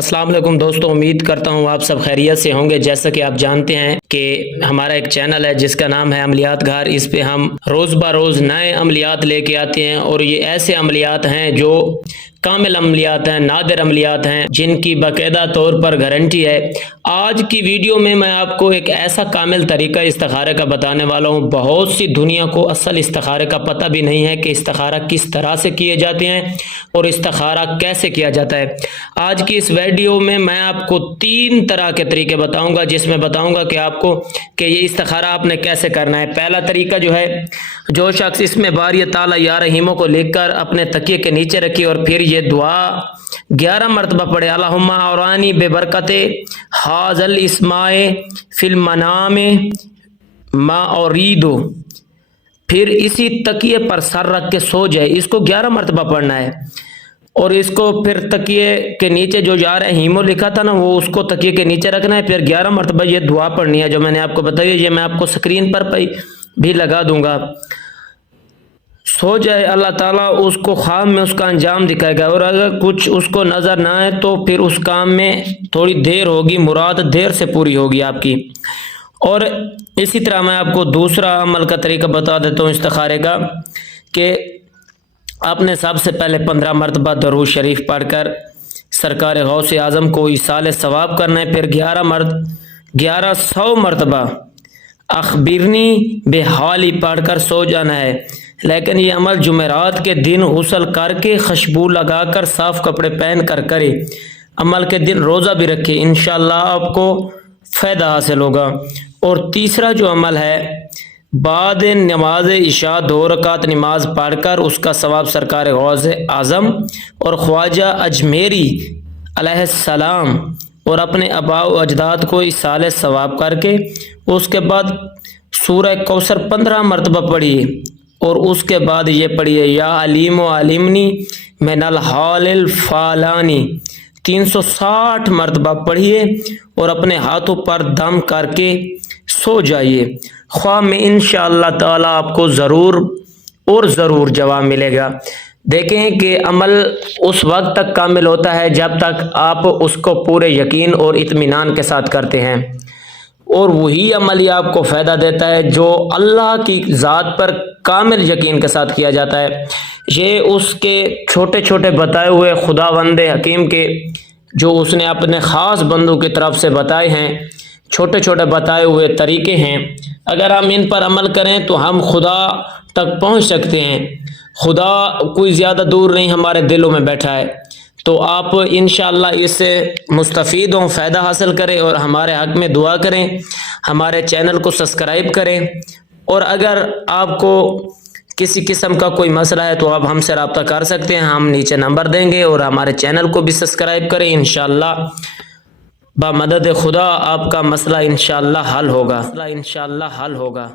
السلام علیکم دوستوں، امید کرتا ہوں آپ سب خیریت سے ہوں گے۔ جیسا کہ آپ جانتے ہیں کہ ہمارا ایک چینل ہے جس کا نام ہے عملیات گھر۔ اس پہ ہم روز بروز نئے عملیات لے کے آتے ہیں، اور یہ ایسے عملیات ہیں جو کامل عملیات ہیں، نادر عملیات ہیں، جن کی باقاعدہ طور پر گارنٹی ہے۔ آج کی ویڈیو میں آپ کو ایک ایسا کامل طریقہ استخارے کا بتانے والا ہوں۔ بہت سی دنیا کو اصل استخارے کا پتہ بھی نہیں ہے کہ استخارہ کس طرح سے کیے جاتے ہیں اور استخارہ کیسے کیا جاتا ہے۔ آج کی اس ویڈیو میں آپ کو 3 طرح کے طریقے بتاؤں گا، جس میں بتاؤں گا کہ آپ کو کہ یہ استخارہ آپ نے کیسے کرنا ہے۔ پہلا طریقہ جو ہے، جو شخص اس میں باری تعالی یا رحیموں کو لکھ کر اپنے تکیے کے نیچے رکھی اور پھر یہ دعا 11 مرتبہ پڑھے، اللہم اورانی بے برکت حاضل اسماء فی المنام ما اوریدو، پھر اسی تکیے پر سر رکھ کے سو جائے۔ اس کو 11 مرتبہ پڑھنا ہے، اور اس کو پھر تکیے کے نیچے جو جا رہا ہے ہیمو لکھا تھا نا، وہ اس کو تکیے کے نیچے رکھنا ہے۔ پھر 11 مرتبہ یہ دعا پڑھنی ہے جو میں نے آپ کو بتائی ہے، یہ میں آپ کو سکرین پر بھی لگا دوں گا۔ سو جائے، اللہ تعالیٰ اس کو خواب میں اس کا انجام دکھائے گا، اور اگر کچھ اس کو نظر نہ آئے تو پھر اس کام میں تھوڑی دیر ہوگی، مراد دیر سے پوری ہوگی آپ کی۔ اور اسی طرح میں آپ کو دوسرا عمل کا طریقہ بتا دیتا ہوں استخارے کا، کہ آپ نے سب سے پہلے 15 مرتبہ درود شریف پڑھ کر سرکار غوث اعظم کو ایصال ثواب کرنا ہے۔ پھر 1100 مرتبہ اخبرنی بے حالی پڑھ کر سو جانا ہے۔ لیکن یہ عمل جمعرات کے دن غسل کر کے خوشبو لگا کر صاف کپڑے پہن کر کرے۔ عمل کے دن روزہ بھی رکھے، انشاءاللہ آپ کو فائدہ حاصل ہوگا۔ اور تیسرا جو عمل ہے، بعد نماز عشاء 2 رکعت نماز پڑھ کر اس کا ثواب سرکار غوث اعظم اور خواجہ اجمیری علیہ السلام اور اپنے آباء و اجداد کو ایصال ثواب کر کے اس کے بعد سورہ کوثر 15 مرتبہ پڑھیے، اور اس کے بعد یہ پڑھیے یا علیم و علمنی من الحال الفالانی 360 مرتبہ پڑھیے، اور اپنے ہاتھوں پر دم کر کے سو جائیے۔ خواب میں انشاءاللہ تعالیٰ آپ کو ضرور جواب ملے گا۔ دیکھیں کہ عمل اس وقت تک کامل ہوتا ہے جب تک آپ اس کو پورے یقین اور اطمینان کے ساتھ کرتے ہیں، اور وہی عمل ہی آپ کو فائدہ دیتا ہے جو اللہ کی ذات پر کامل یقین کے ساتھ کیا جاتا ہے۔ یہ اس کے چھوٹے چھوٹے بتائے ہوئے خداوند حکیم کے، جو اس نے اپنے خاص بندوں کی طرف سے بتائے ہیں، چھوٹے چھوٹے بتائے ہوئے طریقے ہیں۔ اگر ہم ان پر عمل کریں تو ہم خدا تک پہنچ سکتے ہیں۔ خدا کوئی زیادہ دور نہیں، ہمارے دلوں میں بیٹھا ہے۔ تو آپ انشاءاللہ اس سے مستفید ہوں، فائدہ حاصل کریں، اور ہمارے حق میں دعا کریں، ہمارے چینل کو سبسکرائب کریں۔ اور اگر آپ کو کسی قسم کا کوئی مسئلہ ہے تو آپ ہم سے رابطہ کر سکتے ہیں، ہم نیچے نمبر دیں گے، اور ہمارے چینل کو بھی سبسکرائب کریں۔ انشاءاللہ بمدد خدا آپ کا مسئلہ انشاءاللہ حل ہوگا۔